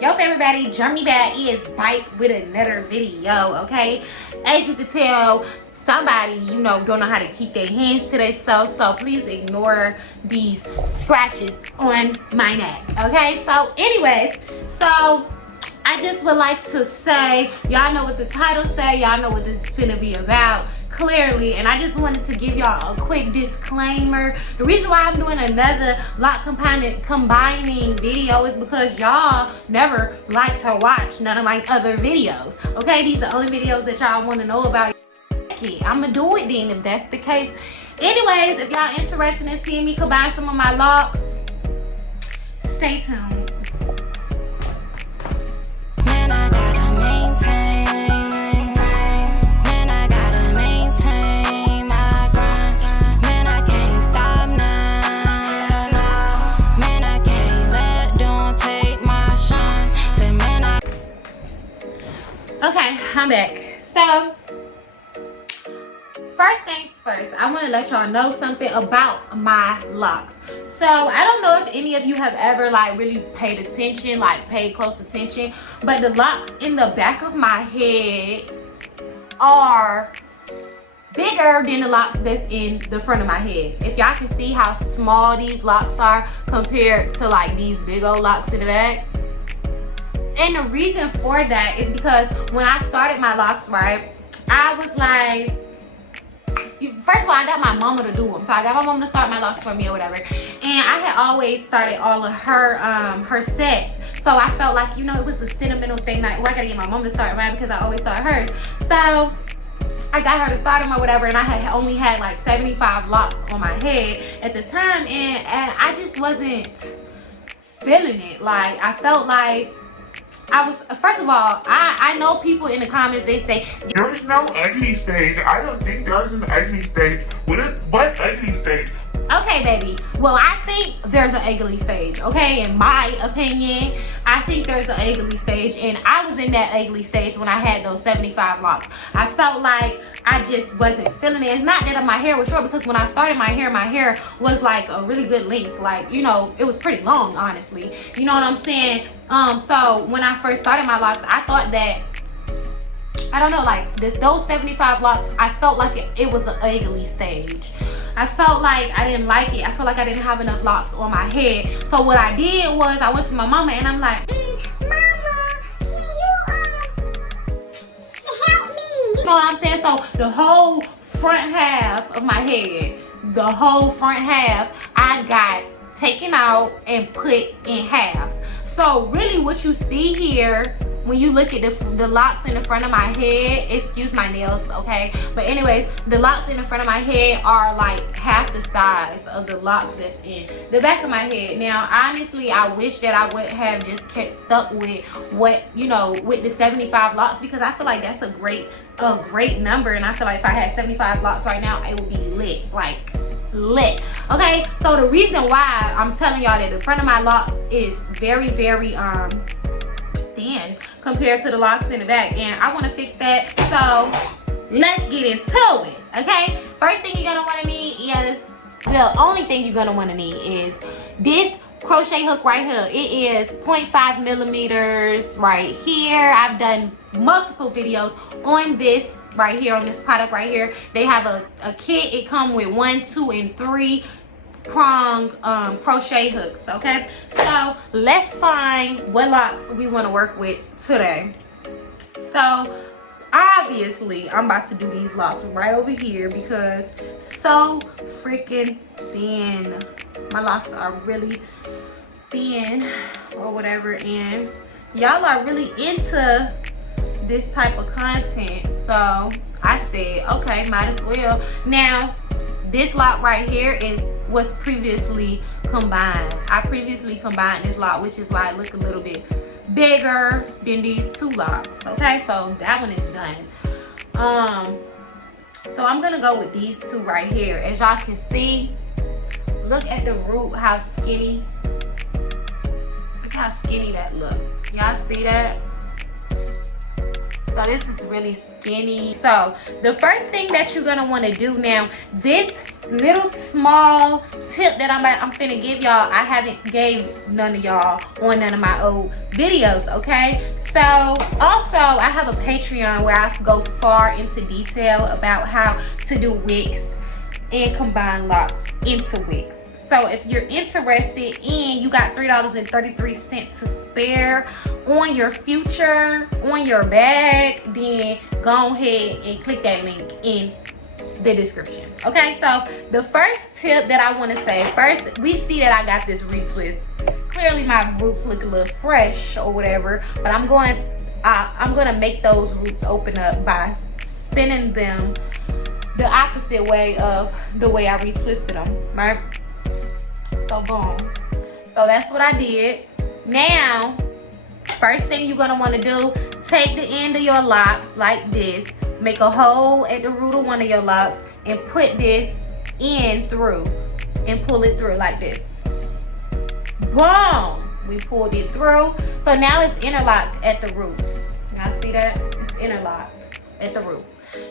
Your favorite baddie, Germany Bad, is back with another video, okay? As you can tell, somebody, you know, don't know how to keep their hands to themselves, so please ignore these scratches on my neck, okay? So anyways, so I just would like to say, y'all know what the title say, y'all know what this is gonna be about clearly, and I just wanted to give y'all a quick disclaimer. The reason why I'm doing another lock combining video is because y'all never like to watch none of my other videos, okay? These are the only videos that y'all want to know about. I'm gonna do it then if that's the case. Anyways, if y'all interested in seeing me combine some of my locks, stay tuned. Okay, I'm back. So first things first, I want to let y'all know something about my locks. So I don't know if any of you have ever like really paid attention, like paid close attention, but the locks in the back of my head are bigger than the locks that's in the front of my head. If y'all can see how small these locks are compared to like these big old locks in the back. And the reason for that is because when I started my locks, right, I was like, first of all, I got my mama to do them. So I got my mama to start my locks for me or whatever. And I had always started all of her sets. So I felt like, you know, it was a sentimental thing. Like, well, I gotta get my mom to start mine because I always thought hers. So I got her to start them or whatever, and I had only had like 75 locks on my head at the time, and I just wasn't feeling it. Like, I felt like I was, first of all, I know people in the comments, they say there's no ugly stage. I don't think there's an ugly stage. What ugly stage? Okay, baby. Well, I think there's an ugly stage, okay? In my opinion, I think there's an ugly stage, and I was in that ugly stage when I had those 75 locks. I felt like I just wasn't feeling it. It's not that my hair was short, because when I started my hair was like a really good length. Like, you know, it was pretty long, honestly. You know what I'm saying? So when I first started my locks, I thought that, I don't know, like those 75 locks, I felt like it was an ugly stage. I felt like I didn't like it. I felt like I didn't have enough locks on my head. So what I did was I went to my mama and I'm like, Mama, can you help me? You know what I'm saying? So the whole front half of my head, the whole front half, I got taken out and put in half. So really what you see here, when you look at the locks in the front of my head, excuse my nails, okay? But anyways, the locks in the front of my head are like half the size of the locks that's in the back of my head. Now, honestly, I wish that I would have just kept stuck with what, you know, with the 75 locks, because I feel like that's a great number. And I feel like if I had 75 locks right now, it would be lit, like lit. Okay, so the reason why I'm telling y'all that the front of my locks is very, very thin compared to the locks in the back, and I want to fix that. So let's get into it. Okay, first thing you're gonna want to need is, the only thing you're gonna want to need is this crochet hook right here. It is 0.5 millimeters right here. I've done multiple videos on this right here, on this product right here. They have a kit. It comes with 1, 2, and 3 prong crochet hooks. Okay, so let's find what locks we want to work with today. So obviously I'm about to do these locks right over here because so freaking thin. My locks are really thin or whatever, and y'all are really into this type of content, so I said, okay, might as well. Now this lock right here was previously combined. I previously combined this lock, which is why it looked a little bit bigger than these two locks. Okay, so that one is done. So I'm gonna go with these two right here. As y'all can see, look at the root, how skinny. Look how skinny that look. Y'all see that? So So this is really skinny. So the first thing that you're gonna want to do now, this little small tip that I'm finna give y'all, I haven't gave none of y'all on none of my old videos, okay? So also I have a Patreon where I go far into detail about how to do wigs and combine locks into wigs. So if you're interested and you got $3.33 to spare on your future, on your bag, then go ahead and click that link in the description. Okay, so the first tip that I want to say, first, we see that I got this retwist. Clearly my roots look a little fresh or whatever, but I'm gonna make those roots open up by spinning them the opposite way of the way I retwisted them, right? So boom. So that's what I did. Now, first thing you're gonna want to do, take the end of your lock like this, make a hole at the root of one of your locks, and put this in through and pull it through like this. Boom! We pulled it through. So now it's interlocked at the root. Y'all see that? It's interlocked at the root.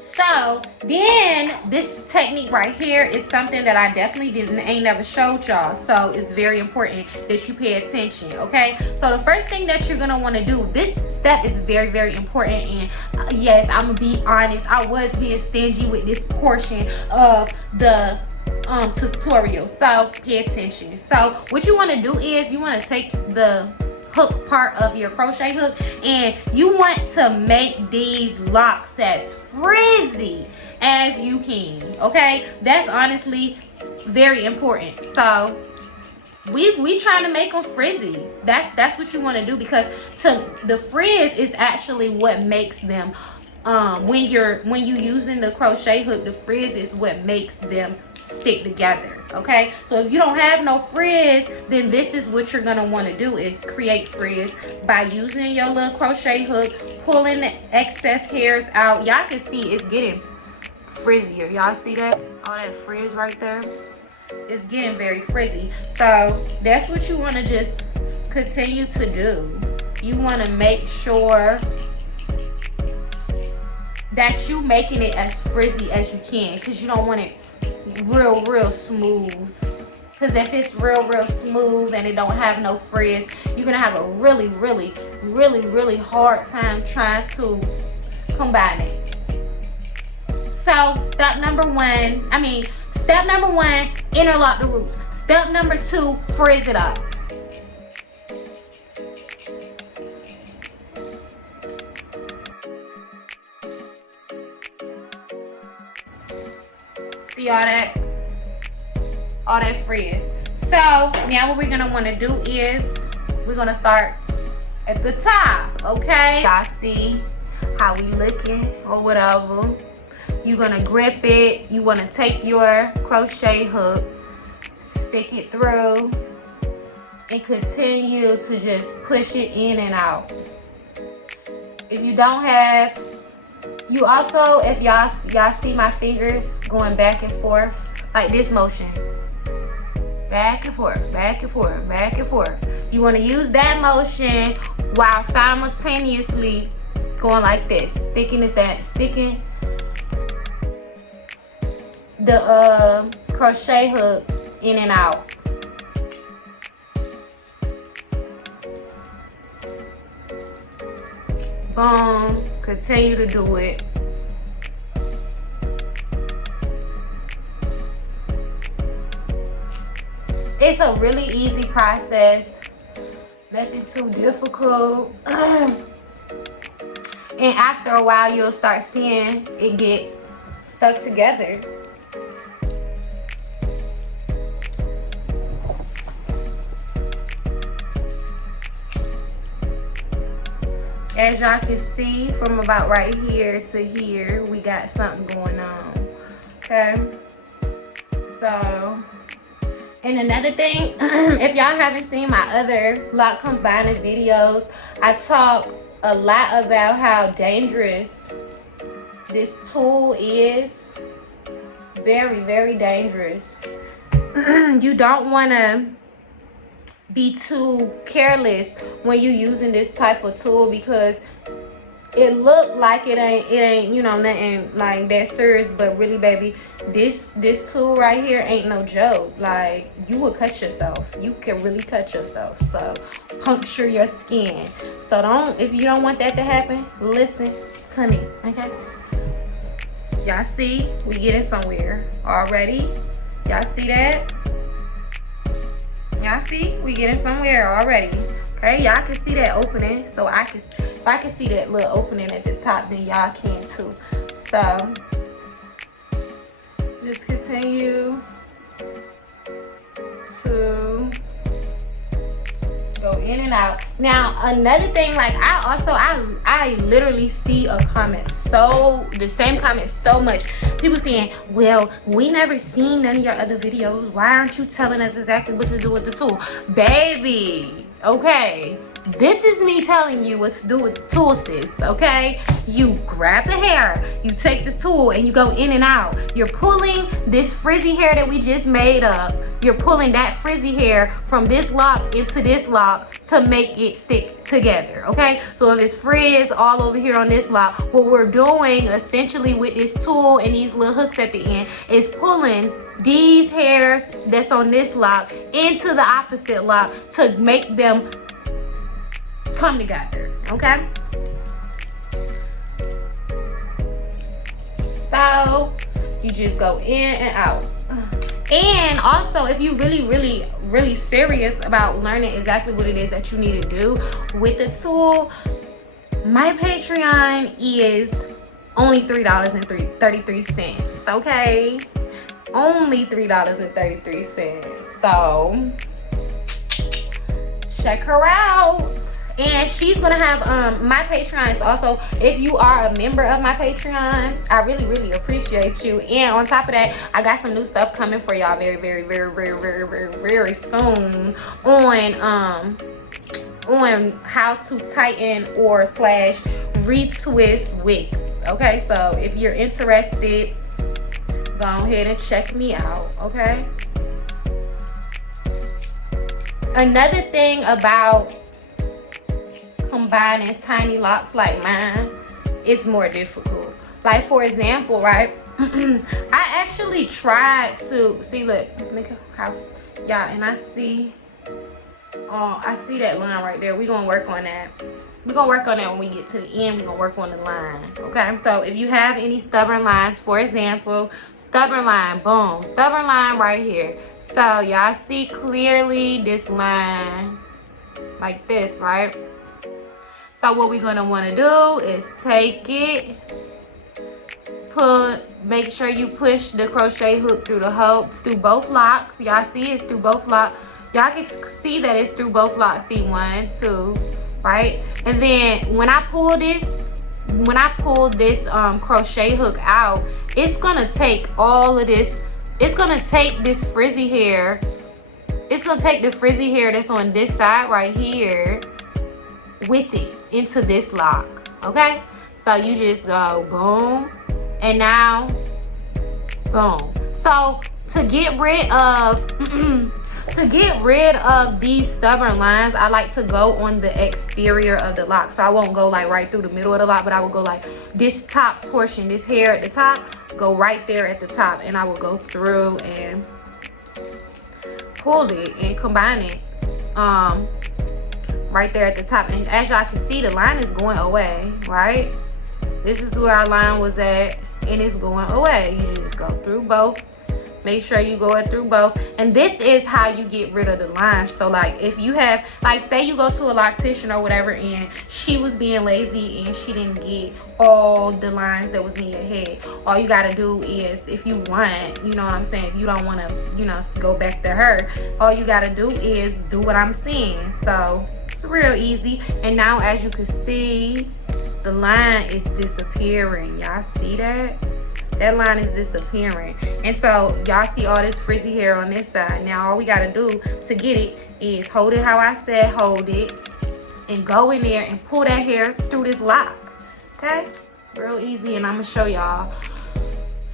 So then this technique right here is something that I definitely ain't never showed y'all. So it's very important that you pay attention, okay? So the first thing that you're gonna want to do, this step is very, very important. And yes, I'm gonna be honest, I was being stingy with this portion of the tutorial. So pay attention. So what you want to do is you want to take the hook part of your crochet hook and you want to make these locks as frizzy as you can, okay? That's honestly very important. So we trying to make them frizzy. That's what you want to do, because the frizz is actually what makes them when you using the crochet hook, the frizz is what makes them stick together, okay? So if you don't have no frizz, then this is what you're gonna want to do, is create frizz by using your little crochet hook, pulling the excess hairs out. Y'all can see it's getting frizzier. Y'all see that? All that frizz right there? It's getting very frizzy. So that's what you want to just continue to do. You want to make sure that you making it as frizzy as you can, because you don't want it real smooth. Because if it's real smooth and it don't have no frizz, you're gonna have a really hard time trying to combine it. So step number one, interlock the roots. Step number two, frizz it up. See all that frizz. So now what we're gonna want to do is we're gonna start at the top, okay? Y'all see how we looking or whatever. You're gonna grip it. You want to take your crochet hook, stick it through, and continue to just push it in and out. If you don't have, you also, if y'all see my fingers going back and forth, like this motion, back and forth, back and forth, back and forth. You want to use that motion while simultaneously going like this, sticking the crochet hook in and out. Boom. Continue to do it. It's a really easy process, nothing too difficult. And after a while, you'll start seeing it get stuck together. As y'all can see, from about right here to here, we got something going on, okay? So, and another thing, if y'all haven't seen my other lock combining videos, I talk a lot about how dangerous this tool is. Very dangerous. You don't want to be too careless when you're using this type of tool, because it look like it ain't, you know, nothing like that serious, but really, baby, this tool right here ain't no joke. Like, you will cut yourself. You can really cut yourself. So puncture your skin. So if you don't want that to happen, listen to me, okay? Y'all see, we getting somewhere already. Y'all see that? Y'all see, we getting somewhere already. Okay, y'all can see that opening. So if I can see that little opening at the top, then y'all can too. So just continue to go in and out. Now another thing, like I literally see a comment, the same comment so much. People saying, well, we never seen none of your other videos. Why aren't you telling us exactly what to do with the tool? Baby, okay, this is me telling you what to do with the tool, sis, okay? You grab the hair, you take the tool, and you go in and out. You're pulling this frizzy hair that we just made up. You're pulling that frizzy hair from this lock into this lock to make it stick together, okay? So if it's frizz all over here on this lock, what we're doing essentially with this tool and these little hooks at the end is pulling these hairs that's on this lock into the opposite lock to make them come together, okay? So you just go in and out. And also, if you really serious about learning exactly what it is that you need to do with the tool, my Patreon is only $3.33, okay? Only $3.33. So check her out. And she's gonna have my Patreon is also, if you are a member of my Patreon, I really appreciate you. And on top of that, I got some new stuff coming for y'all very soon on how to tighten or / retwist wigs. Okay, so if you're interested, go ahead and check me out, okay? Another thing about combining tiny locks like mine, it's more difficult. Like, for example, right, I actually tried to see, look how y'all, and I see that line right there. We're gonna work on that. We're gonna work on that when we get to the end. We're gonna work on the line, okay? So if you have any stubborn lines, for example, stubborn line, boom, stubborn line right here. So y'all see clearly this line like this, right? So what we're gonna wanna do is take it, make sure you push the crochet hook through through both locks. Y'all see it's through both locks. Y'all can see that it's through both locks. See, 1, 2, right? And then when I pull this crochet hook out, it's gonna take all of this. It's gonna take this frizzy hair. It's gonna take the frizzy hair that's on this side right here with it into this lock, okay? So you just go boom, and now boom. So to get rid of these stubborn lines, I like to go on the exterior of the lock. So I won't go like right through the middle of the lock, but I will go like this top portion, this hair at the top, go right there at the top, and I will go through and pull it and combine it right there at the top. And as y'all can see, the line is going away, right? This is where our line was at, and it's going away. You just go through both. Make sure you go through both. And this is how you get rid of the lines. So like, if you have, like, say you go to a loctician or whatever, and she was being lazy and she didn't get all the lines that was in your head, all you gotta do is, if you want, you know what I'm saying, if you don't want to, you know, go back to her, all you gotta do is do what I'm saying. So it's real easy. And now, as you can see, the line is disappearing. Y'all see that? That line is disappearing. And so y'all see all this frizzy hair on this side. Now all we gotta do to get it is hold it how I said hold it, and go in there and pull that hair through this lock. Okay? Real easy. And I'm gonna show y'all.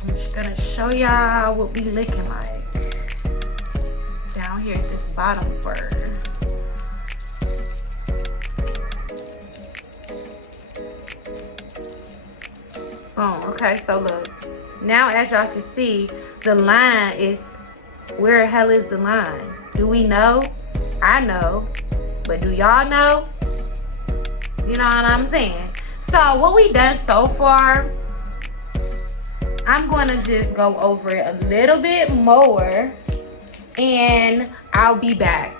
I'm just gonna show y'all what we looking like down here at this bottom part. Boom. Okay, so look. Now as y'all can see, the line is, where the hell is the line? Do we know? I know. But do y'all know? You know what I'm saying? So what we done so far, I'm gonna just go over it a little bit more and I'll be back.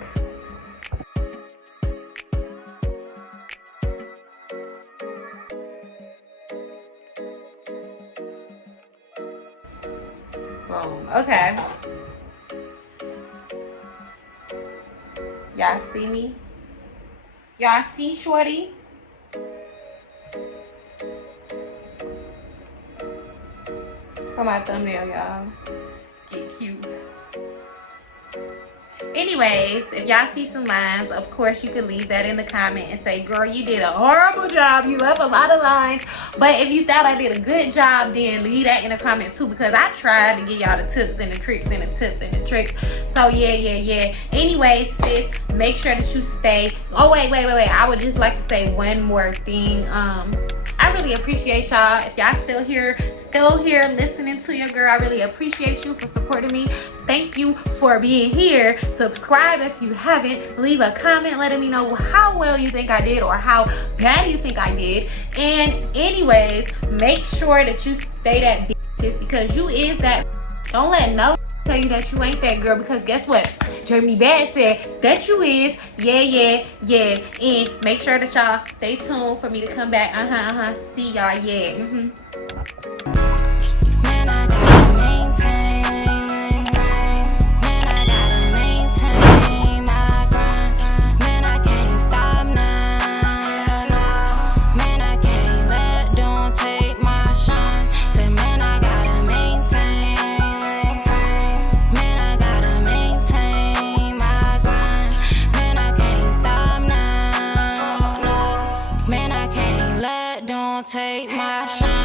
Boom. Okay. Y'all see me? Y'all see Shorty? For my thumbnail, y'all. Get cute. Anyways, if y'all see some lines, of course you can leave that in the comment and say, girl, you did a horrible job. You left a lot of lines. But if you thought I did a good job, then leave that in the comment too, because I tried to give y'all the tips and the tricks and the tips and the tricks. So yeah. Anyways, sis, make sure that you stay. Oh, wait. I would just like to say one more thing. I really appreciate y'all. If y'all still here listening to your girl, I really appreciate you for supporting me. Thank you for being here. Subscribe if you haven't. Leave a comment letting me know how well you think I did or how bad you think I did. And anyways, make sure that you stay that bitch, because you is that. Don't let no tell you that you ain't that girl, because guess what? Jeremy Bad said that you is. Yeah. And make sure that y'all stay tuned for me to come back. See y'all. Yeah. Man, I gotta maintain. Man, I gotta maintain my grind. Man, I can't stop now. Man, I can't let them take my shine. Say, man, I gotta maintain. Man, I gotta maintain my grind. Man, I can't stop now. Man, I can't let them take my shine.